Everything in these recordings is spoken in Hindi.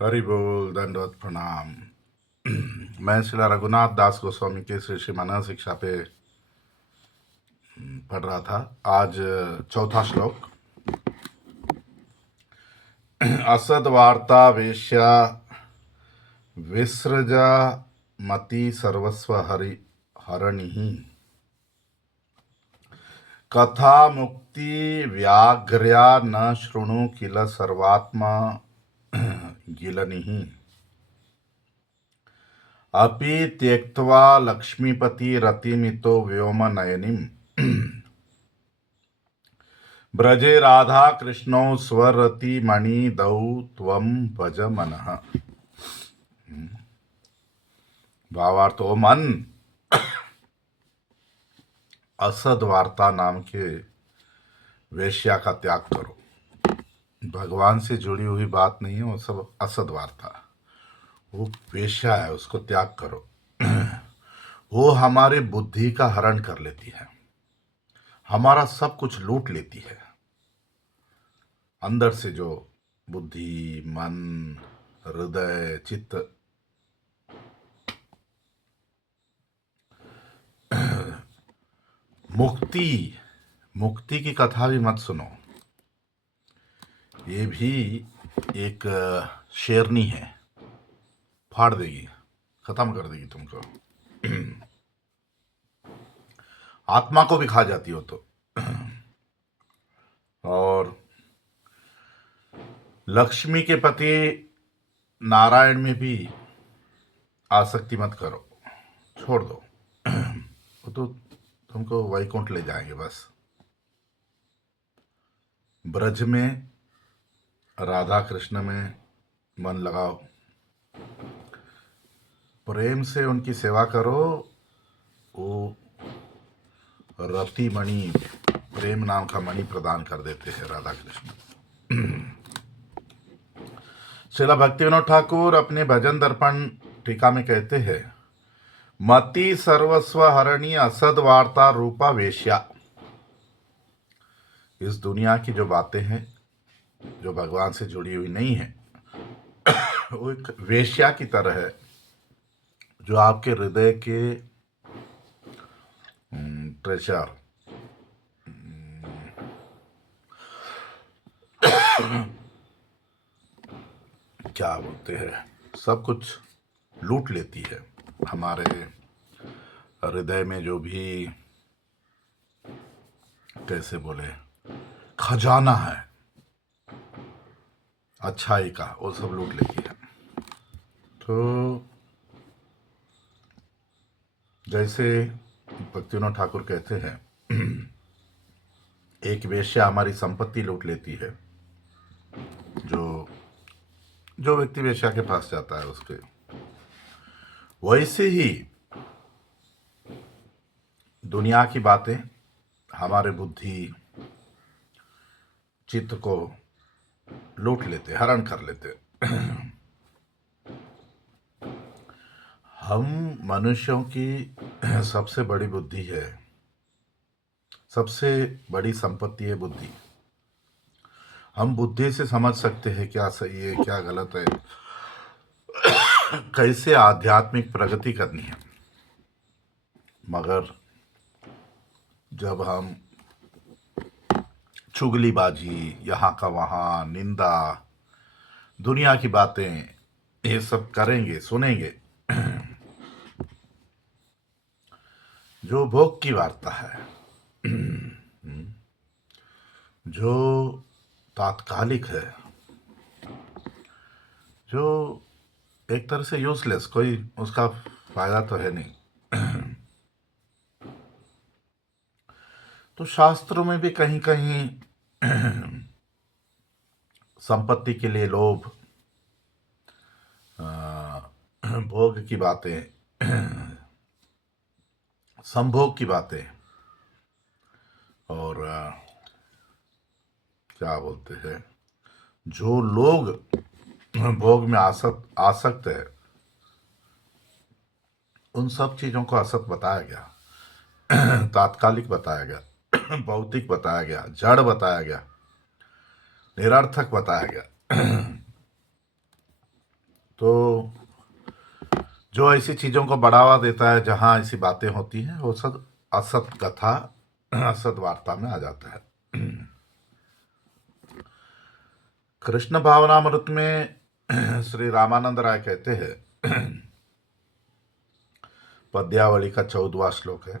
हरि बोल, दंडवत प्रणाम। मैं श्री रघुनाथ दास गोस्वामी के श्री श्री मानव शिक्षा पे पढ़ रहा था। आज चौथा श्लोक। असद वार्ता वेश्या विसृजा मति सर्वस्व हरि हरणि कथा मुक्ति व्याघ्र्या न शृणु किल सर्वात्मा गिलनिः अपि त्यक्त्वा लक्ष्मीपति रतिमितो व्योम नयनिम् ब्रजे राधा कृष्णौ स्वरति मणि दौ त्वं भज मनः। भावार्थ, ओ मन, असद वार्ता नाम के वेश्या का त्याग करो। भगवान से जुड़ी हुई बात नहीं है, वो सब असद वार्ता, वो वेश्या है, उसको त्याग करो। वो हमारे बुद्धि का हरण कर लेती है, हमारा सब कुछ लूट लेती है। अंदर से जो बुद्धि, मन, हृदय, चित्त, मुक्ति की कथा भी मत सुनो। ये भी एक शेरनी है, फाड़ देगी, खत्म कर देगी तुमको। आत्मा को भी खा जाती हो तो। और लक्ष्मी के पति नारायण में भी आसक्ति मत करो, छोड़ दो। वो तो तुमको वैकुंठ ले जाएंगे बस। ब्रज में राधा कृष्ण में मन लगाओ, प्रेम से उनकी सेवा करो। वो रति मणि, प्रेम नाम का मणि प्रदान कर देते हैं राधा कृष्ण। श्रीला भक्तिविनोद ठाकुर अपने भजन दर्पण टीका में कहते हैं, मति सर्वस्व हरणी असद वार्ता रूपा वेश्या। इस दुनिया की जो बातें हैं, जो भगवान से जुड़ी हुई नहीं है, वो एक वेश्या की तरह है, जो आपके हृदय के ट्रेजर, क्या बोलते हैं, सब कुछ लूट लेती है। हमारे हृदय में जो भी, कैसे बोले, खजाना है अच्छाई का, वो सब लूट लेती है। तो जैसे भक्तिविनोद ठाकुर कहते हैं, एक वेश्या हमारी संपत्ति लूट लेती है। जो व्यक्ति वेश्या के पास जाता है उसके, वैसे ही दुनिया की बातें हमारे बुद्धि, चित्त को लूट लेते, हरण कर लेते। हम मनुष्यों की सबसे बड़ी बुद्धि है, सबसे बड़ी संपत्ति है बुद्धि। हम बुद्धि से समझ सकते हैं क्या सही है, क्या गलत है, कैसे आध्यात्मिक प्रगति करनी है। मगर जब हम चुगलीबाजी, यहाँ का वहाँ, निंदा, दुनिया की बातें, ये सब करेंगे, सुनेंगे, जो भोग की वार्ता है, जो तात्कालिक है, जो एक तरह से यूजलेस, कोई उसका फायदा तो है नहीं। तो शास्त्रों में भी कहीं कहीं संपत्ति के लिए लोभ, भोग की बातें, संभोग की बातें, और क्या बोलते हैं, जो लोग भोग में आसक्त है, उन सब चीजों को असत बताया गया, तात्कालिक बताया गया, भौतिक बताया गया, जड़ बताया गया, निरर्थक बताया गया। तो जो ऐसी चीज़ों को बढ़ावा देता है, जहाँ ऐसी बातें होती हैं, वो सब असत कथा, असत वार्ता में आ जाता है। कृष्ण भावनामृत में श्री रामानंद राय कहते हैं, पद्यावली का 14वां श्लोक है,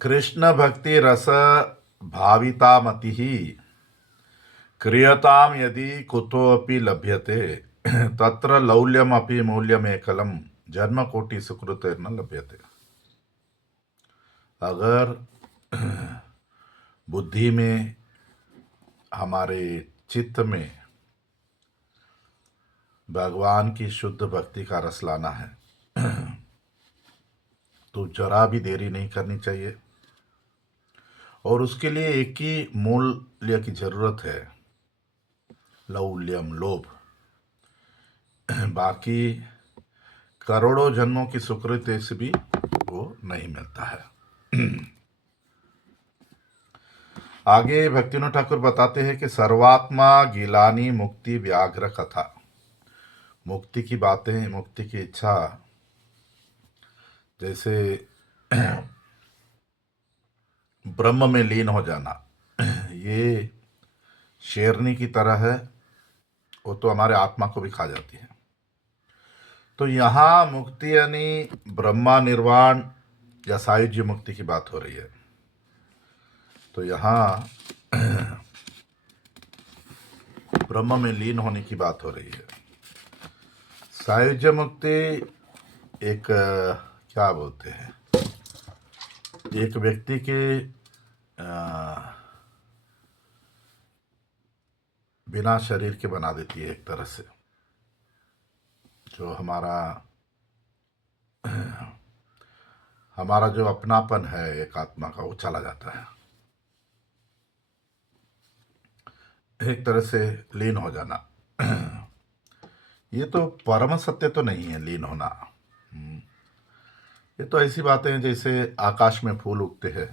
कृष्ण भक्ति रस भाविता मति ही क्रियताम यदि कुतोऽपि लभ्यते तत्र लौल्यमपि मूल्यमेकलम जन्म कोटि सुकृत न लभ्यते। अगर बुद्धि में, हमारे चित्त में भगवान की शुद्ध भक्ति का रस लाना है, तो जरा भी देरी नहीं करनी चाहिए। और उसके लिए एक ही मूल्य की जरूरत है, लौल्यम, लोभ। बाकी करोड़ों जन्मों की सुकृत से भी वो नहीं मिलता है। आगे भक्तिविनोद ठाकुर बताते हैं कि सर्वात्मा गिलानी मुक्ति व्याघ्र कथा। मुक्ति की बातें, मुक्ति की इच्छा जैसे ब्रह्म में लीन हो जाना, ये शेरनी की तरह है, वो तो हमारे आत्मा को भी खा जाती है। तो यहाँ मुक्ति यानी ब्रह्मा निर्वाण या सायुज्य मुक्ति की बात हो रही है। तो यहाँ ब्रह्म में लीन होने की बात हो रही है। सायुज्य मुक्ति एक क्या बोलते हैं, एक व्यक्ति के बिना शरीर के बना देती है एक तरह से। जो हमारा जो अपनापन है एक आत्मा का, वो चला जाता है, एक तरह से लीन हो जाना। ये तो परम सत्य तो नहीं है लीन होना। ये तो ऐसी बातें हैं जैसे आकाश में फूल उगते हैं।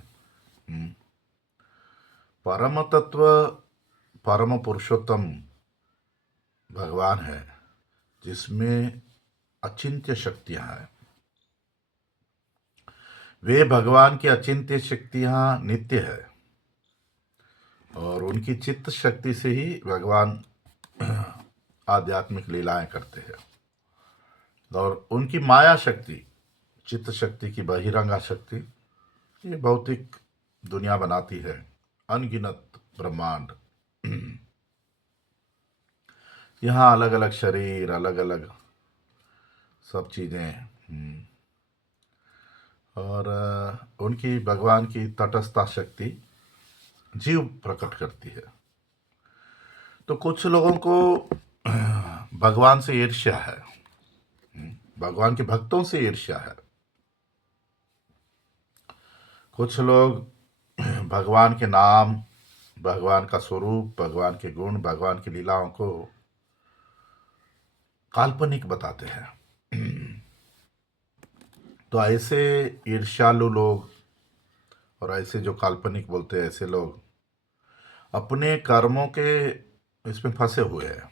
परम तत्व, परम पुरुषोत्तम भगवान है, जिसमें अचिंत्य शक्तियां हैं। वे भगवान की अचिंत्य शक्तियां नित्य है, और उनकी चित्त शक्ति से ही भगवान आध्यात्मिक लीलाएं करते हैं। और उनकी माया शक्ति, चित्त शक्ति की बहिरंगा शक्ति, ये भौतिक दुनिया बनाती है, अनगिनत ब्रह्मांड। यहाँ अलग अलग शरीर, अलग अलग सब चीज़ें, और उनकी भगवान की तटस्था शक्ति जीव प्रकट करती है। तो कुछ लोगों को भगवान से ईर्ष्या है, भगवान के भक्तों से ईर्ष्या है। कुछ लोग भगवान के नाम, भगवान का स्वरूप, भगवान के गुण, भगवान की लीलाओं को काल्पनिक बताते हैं। तो ऐसे ईर्ष्यालु लोग और ऐसे जो काल्पनिक बोलते हैं, ऐसे लोग अपने कर्मों के इसमें फंसे हुए हैं।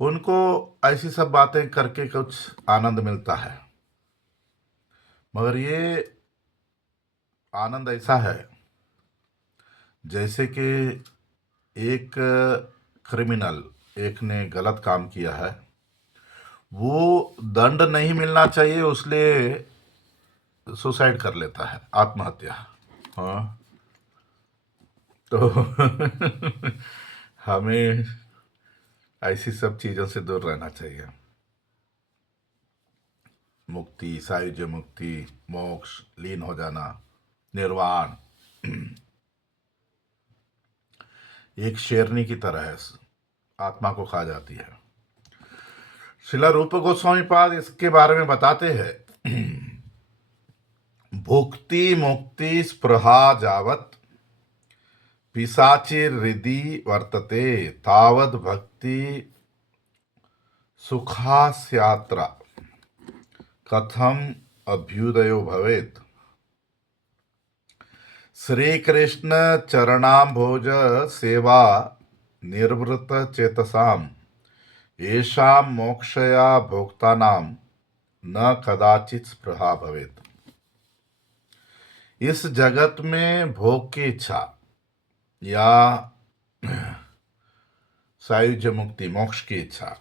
उनको ऐसी सब बातें करके कुछ आनंद मिलता है, मगर ये आनंद ऐसा है जैसे कि एक क्रिमिनल, एक ने गलत काम किया है, वो दंड नहीं मिलना चाहिए इसलिए सुसाइड कर लेता है, आत्महत्या। हाँ, तो हमें ऐसी सब चीज़ों से दूर रहना चाहिए। मुक्ति, सायुज्य मुक्ति, मोक्ष, लीन हो जाना, निर्वाण एक शेरनी की तरह है, आत्मा को खा जाती है। श्रील रूप गोस्वामी पाद इसके बारे में बताते हैं, भुक्ति मुक्ति स्पृहा जावत पिशाचिर हृदि वर्तते तावद भक्ति सुखास्यात्रा कथम अभ्युदयो भवेत। श्री कृष्ण चरणाम्भोज सेवा निर्वृत चेतसाम येषां मोक्षया भोक्तानां न कदाचित स्पृहा भवेत। इस जगत में भोग की इच्छा या सायुज्य मुक्ति मोक्ष की इच्छा,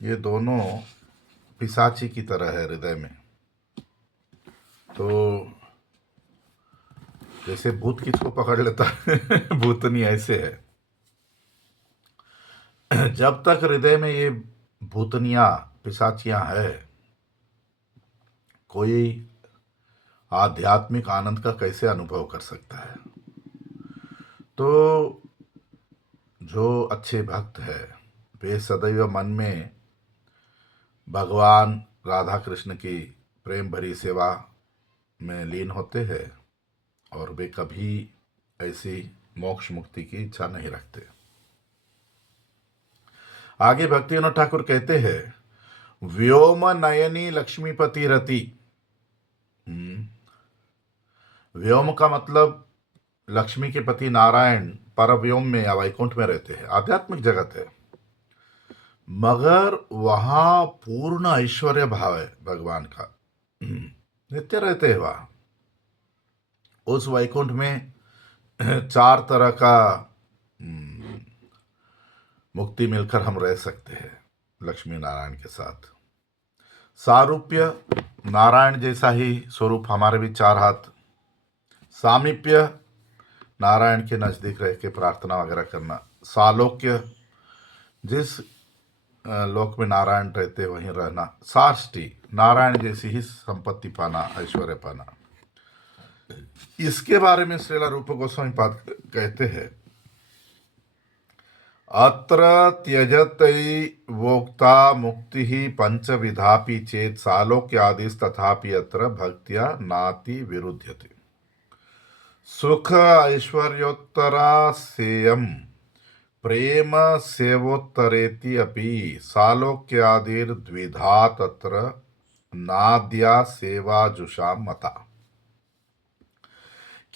ये दोनों पिशाची की तरह है हृदय में। तो जैसे भूत किसको पकड़ लेता है भूतनी ऐसे है। जब तक हृदय में ये भूतनियां पिशाचियां है, कोई आध्यात्मिक आनंद का कैसे अनुभव कर सकता है। तो जो अच्छे भक्त है वे सदैव मन में भगवान राधा कृष्ण की प्रेम भरी सेवा में लीन होते हैं और वे कभी ऐसी मोक्ष मुक्ति की इच्छा नहीं रखते। आगे भक्तिविनोद ठाकुर कहते हैं, व्योम नयनी लक्ष्मीपति रति। व्योम का मतलब लक्ष्मी के पति नारायण परव्योम में या वैकुंठ में रहते हैं, आध्यात्मिक जगत है, मगर वहां पूर्ण ऐश्वर्य भाव है भगवान का, नित्य रहते हैं वहां। उस वैकुंठ में 4 तरह का मुक्ति मिलकर हम रह सकते हैं लक्ष्मी नारायण के साथ। सारूप्य, नारायण जैसा ही स्वरूप, हमारे भी 4 हाथ। सामीप्य, नारायण के नजदीक रह के प्रार्थना वगैरह करना। सालोक्य, जिस लोक में नारायण रहते वहीं रहना। साष्टी, नारायण जैसी ही संपत्ति पाना, ऐश्वर्य पाना। इसके बारे में श्रील रूप गोस्वामी पाद कहते हैं, अत्र त्यजतै वोक्ता मुक्ति ही पंचविधापि चेत सालोक्यादिस तथापि अत्र भक्त्या नाति विरुध्यते। सुख ऐश्वर्योत्तरा सेयम प्रेम सेवोत्तरेति अपि सालोक्यादिर्द्विधा तत्र नाद्या सेवाजुषा मता।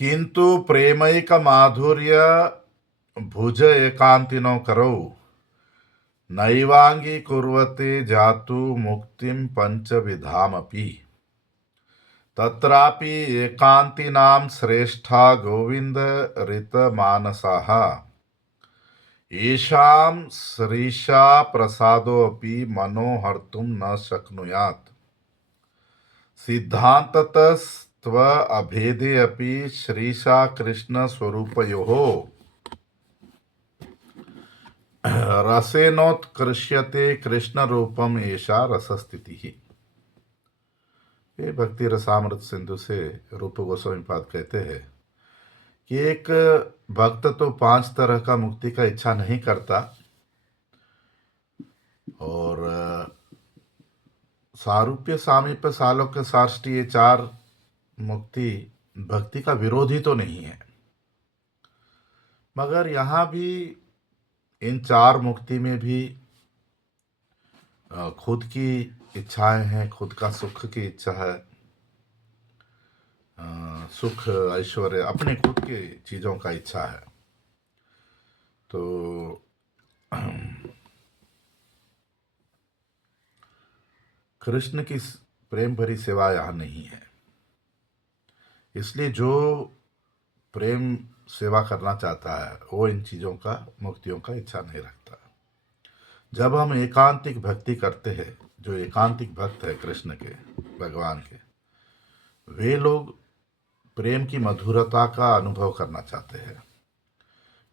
किंतु प्रेमैक माधुर्य भुज एकांतिनो करो नैवांगी कुर्वते जातु मुक्तिम पंचविधामपि। तत्रापि एकांतिनां श्रेष्ठा गोविंद ऋत मानसाः येषां श्रीशा प्रसादोऽपि मनोहर्तुं न शक्नुयात्। सिद्धान्ततस्त्व अभेदे अपि श्रीशा कृष्ण स्वरूपयोः रसेनोत्कृष्यते कृष्ण रूपम ऐसा रसस्थिति ही। ये भक्ति रसामृत सिंधु से रूप गोस्वामी पाद कहते हैं कि एक भक्त तो 5 तरह का मुक्ति का इच्छा नहीं करता, और सारूप्य, सामीप्य, सालोक्य, साष्टी, ये 4 मुक्ति भक्ति का विरोधी तो नहीं है, मगर यहाँ भी इन 4 मुक्ति में भी खुद की इच्छाएं हैं, खुद का सुख की इच्छा है, सुख ऐश्वर्य अपने खुद के चीज़ों का इच्छा है। तो कृष्ण की प्रेम भरी सेवा यहाँ नहीं है, इसलिए जो प्रेम सेवा करना चाहता है वो इन चीज़ों का, मुक्तियों का इच्छा नहीं रखता। जब हम एकांतिक भक्ति करते हैं, जो एकांतिक भक्त है कृष्ण के, भगवान के, वे लोग प्रेम की मधुरता का अनुभव करना चाहते हैं।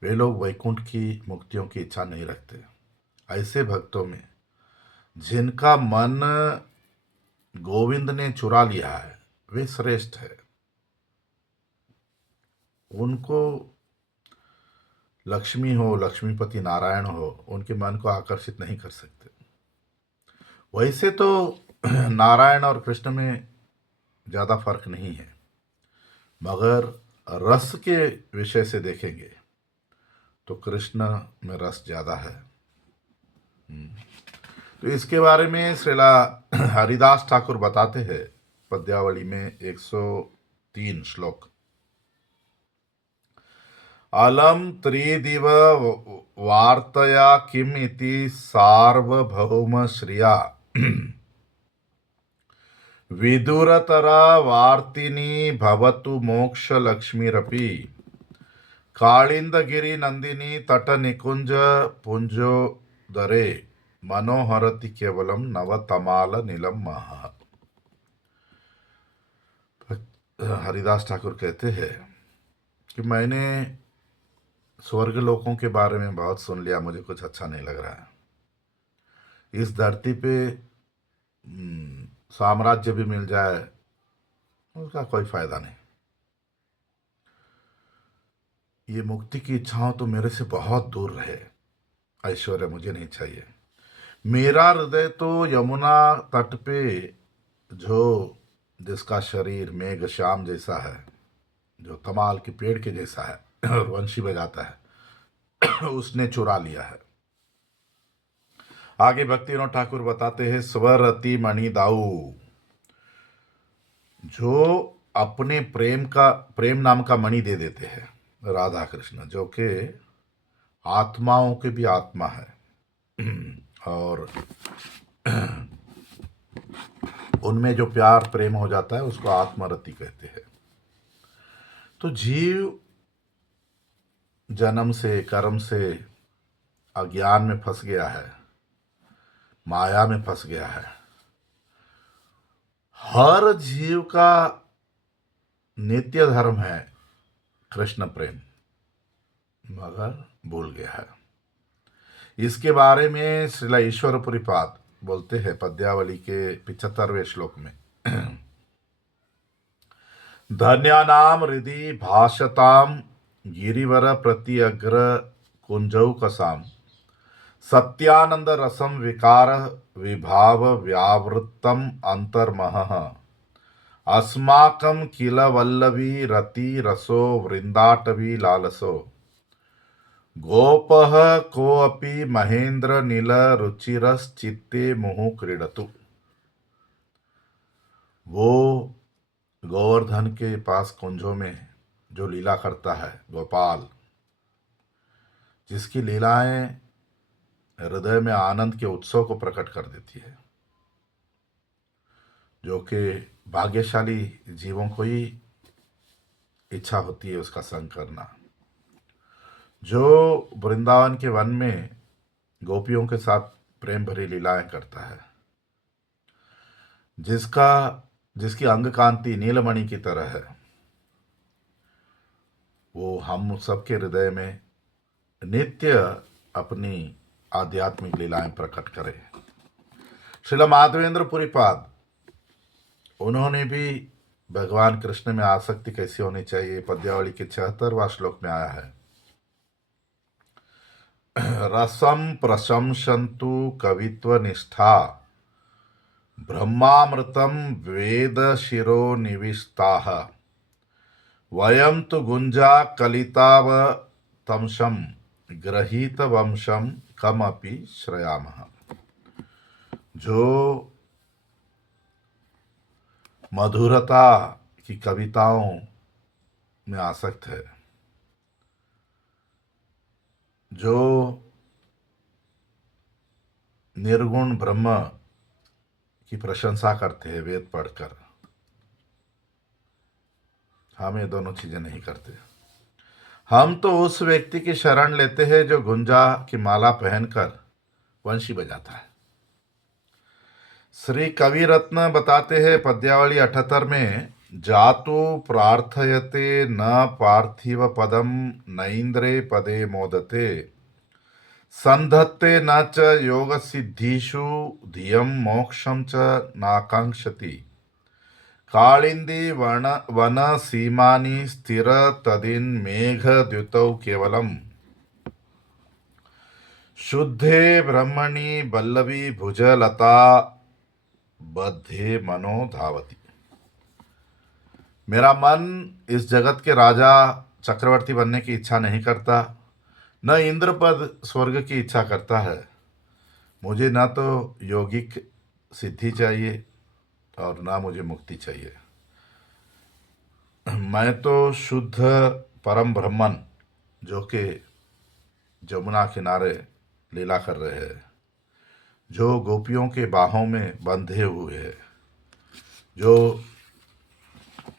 वे लोग वैकुंठ की मुक्तियों की इच्छा नहीं रखते। ऐसे भक्तों में जिनका मन गोविंद ने चुरा लिया है वे श्रेष्ठ है। उनको लक्ष्मी हो, लक्ष्मीपति नारायण हो, उनके मन को आकर्षित नहीं कर सकते। वैसे तो नारायण और कृष्ण में ज़्यादा फर्क नहीं है, मगर रस के विषय से देखेंगे तो कृष्ण में रस ज़्यादा है। तो इसके बारे में श्रीला हरिदास ठाकुर बताते हैं पद्यावली में 103 श्लोक। अलम त्रिदिव वार्तया किम इति सार्वभौम श्रिया विदुरतरा वार्तिनी भवतु मोक्ष लक्ष्मीरपि कालिंदगिरी नंदिनी तट निकुंज पुंजोदरे मनोहरति केवलम नवतमाल नीलम महा। हरिदास ठाकुर कहते हैं कि मैंने स्वर्ग लोकों के बारे में बहुत सुन लिया, मुझे कुछ अच्छा नहीं लग रहा है। इस धरती पे साम्राज्य भी मिल जाए उसका कोई फायदा नहीं। ये मुक्ति की इच्छाओं तो मेरे से बहुत दूर रहे। ऐश्वर्य मुझे नहीं चाहिए। मेरा हृदय तो यमुना तट पे जो जिसका शरीर मेघ श्याम जैसा है, जो तमाल के पेड़ के जैसा है और वंशी बजाता है उसने चुरा लिया है। आगे भक्ति विनोद ठाकुर बताते हैं स्वरति मणि दाऊ, जो अपने प्रेम नाम का मणि दे देते हैं राधा कृष्ण, जो कि आत्माओं के भी आत्मा है और उनमें जो प्यार प्रेम हो जाता है उसको आत्मरति कहते हैं। तो जीव जन्म से कर्म से अज्ञान में फंस गया है, माया में फंस गया है। हर जीव का नित्य धर्म है कृष्ण प्रेम, मगर भूल गया है। इसके बारे में श्रीला ईश्वरपुरीपाद बोलते हैं पद्यावली के 75वें श्लोक में धन्यानाम हृदि भाषताम गिरिवर प्रति अग्र कुंजौ कसाम सत्यानंद रसम विकार विभाव व्यावृत्तम अंतर्महः अस्माकं किल वल्लवी रति रसो वृंदाटवी लालसो गोपः कोऽपि महेंद्र नील रुचिरश्चित्ते मुहुः क्रीडतु। वो गोवर्धन के पास कुंजों में जो लीला करता है गोपाल, जिसकी लीलाएं हृदय में आनंद के उत्सव को प्रकट कर देती है, जो कि भाग्यशाली जीवों को ही इच्छा होती है उसका संग करना। जो वृंदावन के वन में गोपियों के साथ प्रेम भरी लीलाएं करता है, जिसकी अंग कांति नीलमणि की तरह है, वो हम सबके हृदय में नित्य अपनी आध्यात्मिक लीलाएं प्रकट करे। श्रील माधवेंद्र पुरीपाद, उन्होंने भी भगवान कृष्ण में आसक्ति कैसी होनी चाहिए पद्यावली के 76वां श्लोक में आया है। रसम प्रशंसन्तु कवित्व निष्ठा ब्रह्मामृतम वेद शिरो निविष्टाः वयम तो गुंजा कलिताव तमशम ग्रहीत वंशम कमपि श्रयामः। जो मधुरता की कविताओं में आसक्त है, जो निर्गुण ब्रह्म की प्रशंसा करते हैं वेद पढ़कर, हम ये दोनों चीजें नहीं करते। हम तो उस व्यक्ति की शरण लेते हैं जो गुंजा की माला पहनकर वंशी बजाता है। श्री कवि रत्न बताते हैं पद्यावली 78 में जातु प्रार्थयते न पार्थिव पदम नैन्द्रे पदे मोदते संधत्ते न च योग सिद्धिषु धियम मोक्षम च नाकांक्षति कालिंदी वन सीमानि स्थिर तदिन मेघ द्युतौ केवलम शुद्धे ब्रह्मणि बल्लवी भुजलता बद्धे मनो धावती। मेरा मन इस जगत के राजा चक्रवर्ती बनने की इच्छा नहीं करता, न इंद्रपद स्वर्ग की इच्छा करता है। मुझे ना तो योगिक सिद्धि चाहिए और ना मुझे मुक्ति चाहिए। मैं तो शुद्ध परम ब्रह्मन, जो कि जमुना किनारे लीला कर रहे हैं, जो गोपियों के बाहों में बंधे हुए हैं, जो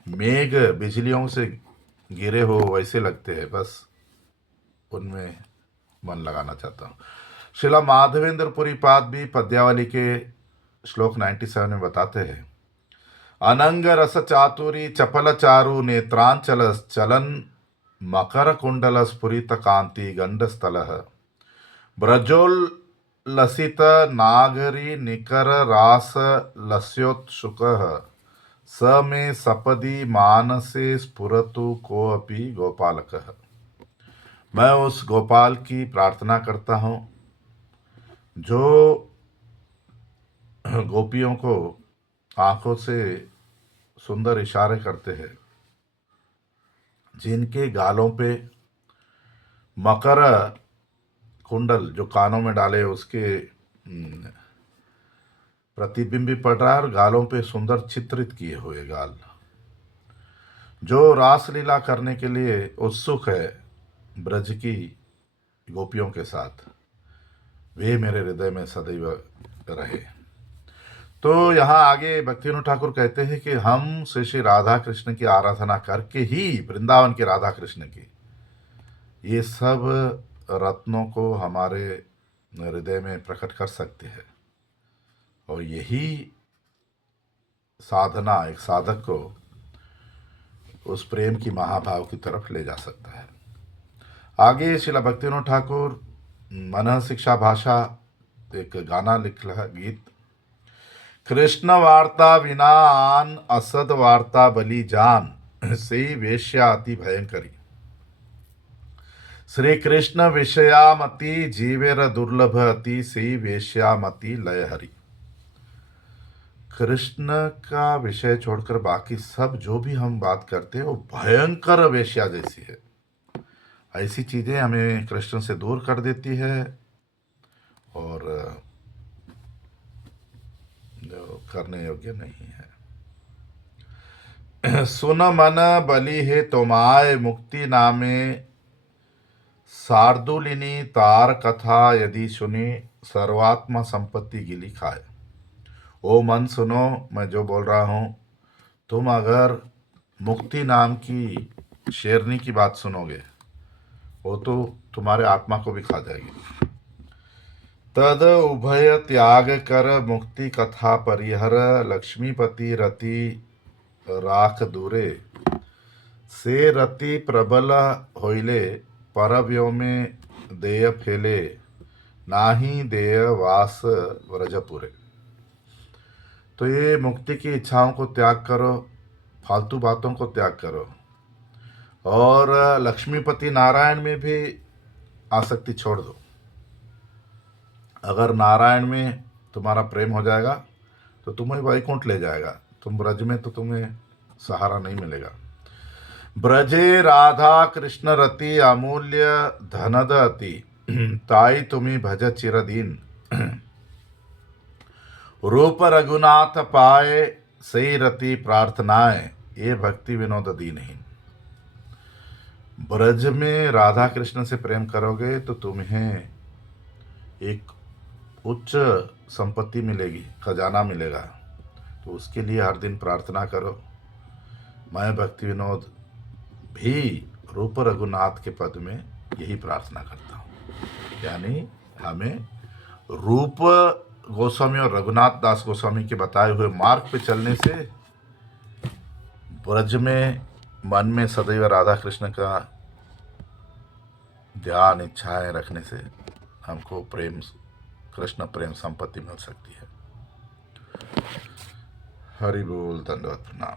मेघ बिजलियों से गिरे हो वैसे लगते हैं, बस उनमें मन लगाना चाहता हूँ। शिला माधवेंद्र पुरी पाद भी पद्यावली के श्लोक 97 में बताते हैं, अनंग रस चातुरी चपल चारु नेत्रांचल चलन मकर कुंडल स्फुरित कांति गंड स्थल ब्रजोल्लसित नागरी निकर रास लस्योत्सुक स मे सपदि मानसे स्फुरतु को अपि गोपालक। मैं उस गोपाल की प्रार्थना करता हूँ जो गोपियों को आंखों से सुंदर इशारे करते हैं, जिनके गालों पे मकर कुंडल जो कानों में डाले उसके प्रतिबिंब भी पड़ रहा है, और गालों पे सुंदर चित्रित किए हुए गाल, जो रासलीला करने के लिए उत्सुक है ब्रज की गोपियों के साथ, वे मेरे हृदय में सदैव रहे। तो यहाँ आगे भक्तिविनोद ठाकुर कहते हैं कि हम श्री श्री राधा कृष्ण की आराधना करके ही वृंदावन के राधा कृष्ण की ये सब रत्नों को हमारे हृदय में प्रकट कर सकते हैं, और यही साधना एक साधक को उस प्रेम की महाभाव की तरफ ले जा सकता है। आगे शिला भक्तिविनोद ठाकुर मन शिक्षा भाषा एक गाना लिख रहा गीत, कृष्ण वार्ता विना आन असद वार्ता बलि जान से वेश्या अति भयंकरी, श्री कृष्ण विषयामति जीवेर दुर्लभ अति से वेश्यामति लय हरि। कृष्ण का विषय छोड़कर बाकी सब जो भी हम बात करते हैं वो भयंकर वेश्या जैसी है। ऐसी चीजें हमें कृष्ण से दूर कर देती है और जो करने योग्य नहीं है। सुन मन बलि है तुमाय मुक्ति नामे शार्दुलिनी तार कथा यदि सुनी सर्वात्मा संपत्ति गिली खाए। ओ मन सुनो, मैं जो बोल रहा हूँ, तुम अगर मुक्ति नाम की शेरनी की बात सुनोगे वो तो तुम्हारे आत्मा को भी खा जाएगी। तद उभय त्याग कर मुक्ति कथा परिहर लक्ष्मीपति रति राख दूरे से रति प्रबल होइले परव्यो में देय फेले नाही देय वास व्रजपुरे। तो ये मुक्ति की इच्छाओं को त्याग करो, फालतू बातों को त्याग करो, और लक्ष्मीपति नारायण में भी आसक्ति छोड़ दो। अगर नारायण में तुम्हारा प्रेम हो जाएगा तो तुम्हें वैकुंठ ले जाएगा, तुम ब्रज में तो तुम्हें सहारा नहीं मिलेगा। ब्रजे राधा कृष्ण रति अमूल्य धनद अति ताई तुम्हें भज चिरदीन रूप रघुनाथ पाए सही रति प्रार्थनाएं ये भक्ति विनोद दीनहीन। ब्रज में राधा कृष्ण से प्रेम करोगे तो तुम्हें एक उच्च संपत्ति मिलेगी, खजाना मिलेगा। तो उसके लिए हर दिन प्रार्थना करो। मैं भक्ति विनोद भी रूप रघुनाथ के पद में यही प्रार्थना करता हूँ, यानी हमें रूप गोस्वामी और रघुनाथ दास गोस्वामी के बताए हुए मार्ग पे चलने से ब्रज में मन में सदैव राधा कृष्ण का ध्यान इच्छाएं रखने से हमको प्रेम कृष्ण प्रेम संपत्ति मिल सकती है। हरि बोल, दंडवत प्रणाम।